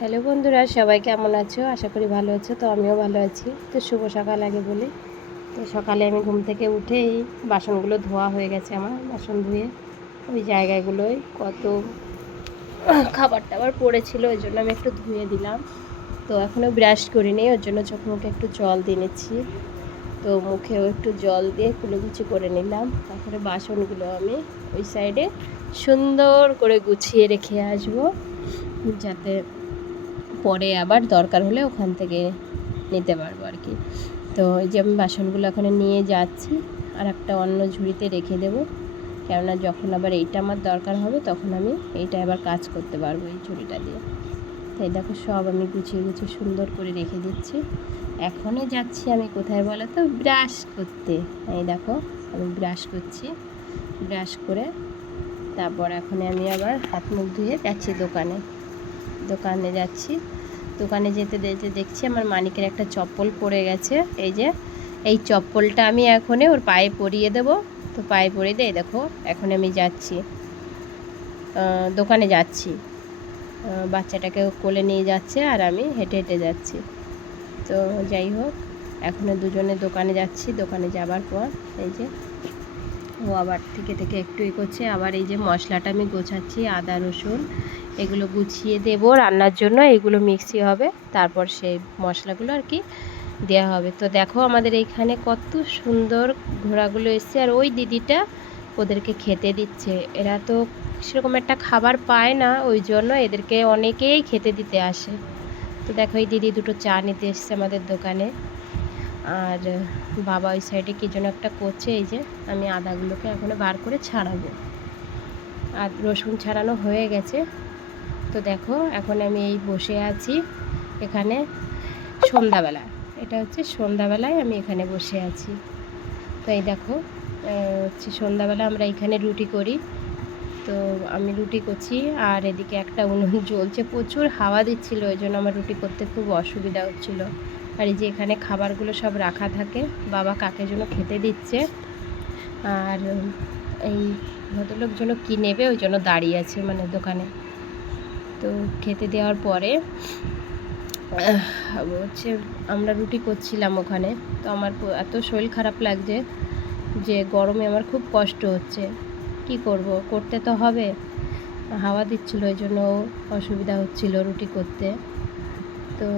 Hello বন্ধুরা, সবাই কেমন আছো? আশা করি ভালো আছো। তো আমিও ভালো আছি। তো শুভ সকাল আগে বলি। তো সকালে আমি ঘুম থেকে উঠেই বাসনগুলো ধোয়া হয়ে গেছে। আমার বাসন ধুয়ে ওই জায়গাগুলোয় কত খাবার টাবার পড়েছিল, ওই জন্য আমি একটু ধুয়ে দিলাম। তো এখনও ব্রাশ করিনি, ওর জন্য চোখ মুখে একটু জল দিয়ে নিচ্ছি। তো মুখেও একটু জল দিয়ে কুলোকুচি করে নিলাম। তারপরে বাসনগুলো আমি ওই সাইডে সুন্দর করে গুছিয়ে রেখে আসবো, যাতে পরে আবার দরকার হলে ওখান থেকে নিতে পারবো আর কি। তো এই যে আমি বাসনগুলো এখন নিয়ে যাচ্ছি, আর একটা অন্য ঝুড়িতে রেখে দেবো, কেননা যখন আবার এইটা আমার দরকার হবে তখন আমি এইটা আবার কাজ করতে পারবো এই ঝুড়িটা দিয়ে। তাই দেখো, সব আমি গুছিয়ে গুছিয়ে সুন্দর করে রেখে দিচ্ছি। এখনও যাচ্ছি আমি কোথায় বলো তো, ব্রাশ করতে। এই দেখো, আমি ব্রাশ করছি। ব্রাশ করে তারপর এখন আমি আবার হাত মুখ ধুয়ে যাচ্ছি দোকানে যাচ্ছি। দোকানে যেতে যেতে দেখছি আমার মানিকের একটা চপ্পল পড়ে গেছে। এই যে এই চপ্পলটা আমি এখনই ওর পায়ে পরিয়ে দেবো। তো পায়ে পরিয়ে দেয়, দেখো এখন আমি যাচ্ছি দোকানে যাচ্ছি। বাচ্চাটাকে কোলে নিয়ে যাচ্ছে আর আমি হেঁটে হেঁটে যাচ্ছি। তো যাই হোক, এখনও দুজনে দোকানে যাচ্ছি। দোকানে যাবার পর এই যে ও আবার থেকে একটু করছে। আবার এই যে মশলাটা আমি গোছাচ্ছি, আদা রসুন এগুলো গুছিয়ে দেবো রান্নার জন্য। এগুলো মিক্সি হবে, তারপর সেই মশলাগুলো আর কি দেওয়া হবে। তো দেখো আমাদের এইখানে কত সুন্দর ঘোড়াগুলো এসছে, আর ওই দিদিটা ওদেরকে খেতে দিচ্ছে। এরা তো সেরকম একটা খাবার পায় না, ওই জন্য এদেরকে অনেকেই খেতে দিতে আসে। তো দেখো, এই দিদি দুটো চা নিতে এসছে আমাদের দোকানে, আর বাবা ওই সাইডে কী যেন একটা করছে। এই যে আমি আদাগুলোকে এখনও বার করে ছাড়াবো, আর রসুন ছাড়ানো হয়ে গেছে। তো দেখো, এখন আমি এই বসে আছি এখানে সন্ধ্যাবেলা। এটা হচ্ছে সন্ধ্যাবেলায় আমি এখানে বসে আছি। তো এই দেখো, হচ্ছে সন্ধ্যাবেলা আমরা এখানে রুটি করি। তো আমি রুটি করছি, আর এদিকে একটা উনুন জ্বলছে, প্রচুর হাওয়া দিচ্ছিল, ওই জন্য আমার রুটি করতে খুব অসুবিধা হচ্ছিল। আর এই যে এখানে খাবারগুলো সব রাখা থাকে, বাবা কাকের জন্য খেতে দিচ্ছে। আর এই ভদ্রলোক জন্য কী নেবে ওই জন্য দাঁড়িয়ে আছে মানে দোকানে। তো খেতে দেওয়ার পরে হচ্ছে আমরা রুটি করছিলাম ওখানে। তো আমার এত শরীর খারাপ লাগছে যে গরমে আমার খুব কষ্ট হচ্ছে। কি করব, করতে তো হবে। হাওয়া দিচ্ছিল, ওই জন্য অসুবিধা হচ্ছিল রুটি করতে। তো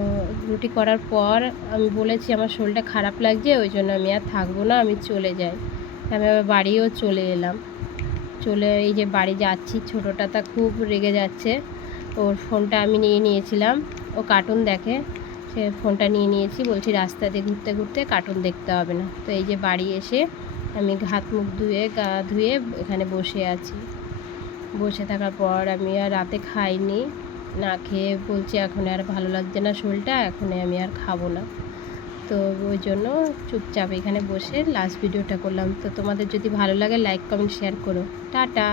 রুটি করার পর আমি বলেছি আমার শরীরটা খারাপ লাগছে, ওই জন্য আমি আর থাকবো না, আমি চলে যাই। আমি আবার বাড়িও চলে এলাম। এই যে বাড়ি যাচ্ছি, ছোটোটা তা খুব রেগে যাচ্ছে। ওর ফোনটা আমি নিয়ে নিয়েছিলাম, ও কার্টুন দেখে, সে ফোনটা নিয়ে নিয়েছি। বলছি রাস্তাতে ঘুরতে ঘুরতে কার্টুন দেখতে হবে না। তো এই যে বাড়ি এসে আমি হাত মুখ ধুয়ে গা ধুয়ে এখানে বসে আছি। বসে থাকার পর আমি আর রাতে খাইনি, না খেয়ে বলছি এখন আর ভালো লাগছে না শরীরটা, এখন আমি আর খাবো না। তো ওই জন্য চুপচাপ এখানে বসে লাস্ট ভিডিওটা করলাম। তো তোমাদের যদি ভালো লাগে লাইক কমেন্ট শেয়ার করো। টাটা।